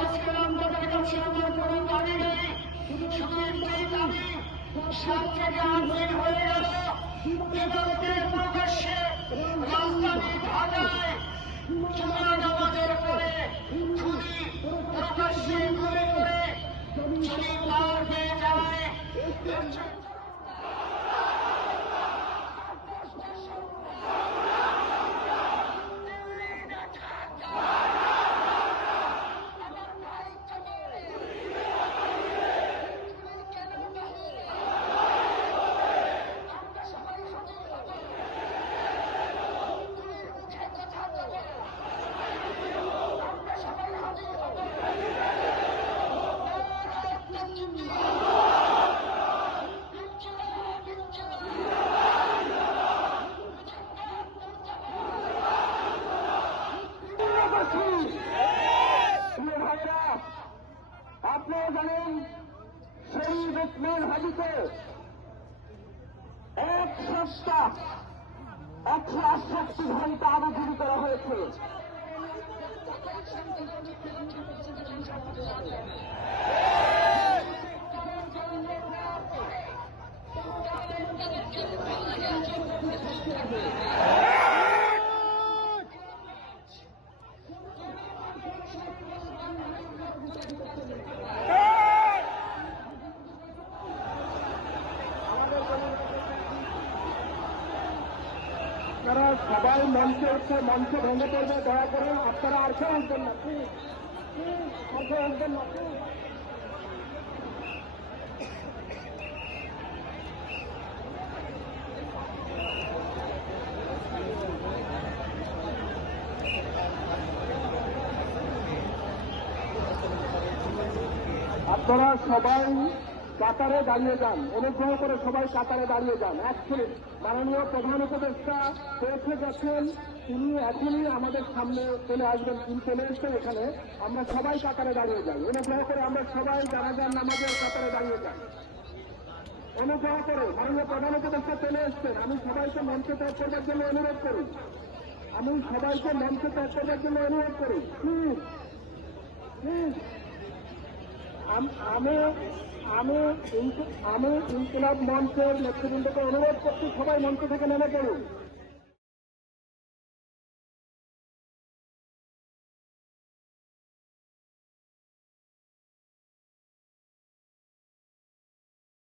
আজকে আপনাদের কাছে আমার কোনো দাবি নেই, শুধু একটাই দাবি, 7 থেকে 8 দিন হয়ে গেল দিবালোকের প্রকাশ্যে রাজধানী ঢাকায় জুমার নামাজের পরে খুবই প্রকাশ্যে গুলি করে যদি পার হয়ে যায় আপনারা জানেন শহীদ ওসমান হাদিকে 1 সপ্তাহ 168 ঘন্টা আবদ্ধ করা হয়েছে। আপনারা সবাই মঞ্চে উঠে মঞ্চ ভেঙে পড়বে, দয়া করে আপনারা আর কেউ উঠবেন না, আর কেউ উঠবেন না। আপনারা সবাই কাতারে দাঁড়িয়ে যান, অনুগ্রহ করে সবাই কাতারে দাঁড়িয়ে যান। অ্যাকচুয়ালি মাননীয় প্রধান উপদেষ্টা পৌঁছে গেছেন, তিনি এখনই আমাদের সামনে চলে আসবেন, তিনি চলে এসছেন এখানে। আমরা সবাই কাতারে দাঁড়িয়ে যাই, অনুগ্রহ করে আমরা সবাই জানাজার নামাজের কাতারে দাঁড়িয়ে যাই। অনুগ্রহ করে মাননীয় প্রধান উপদেষ্টা চলে এসছেন, আমি সবাইকে মঞ্চ ত্যাগ করবার জন্য অনুরোধ করি, আমি সবাইকে মঞ্চ ত্যাগ করবার জন্য অনুরোধ করি। আমি ইনকিলাব মঞ্চের নেতৃবৃন্দকে অনুরোধ করছি, সবাই মঞ্চ থেকে নেমে পড়ুন।